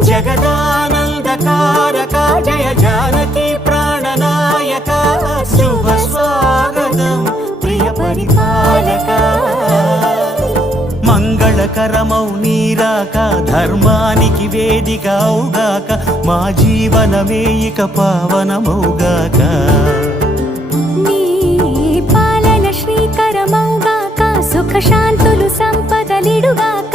జగదానందకారక జయ జానకి ప్రాణనాయక శుభ స్వాగతం ప్రియ పరిపాలక మంగళకరమౌ నీరాక ధర్మానికి వేదిక అవుగాక మా జీవనమే ఇక పావనమౌగాక నీ పాలన శ్రీకరమౌగాక సుఖ శాంతులు సంపదలిడుగాక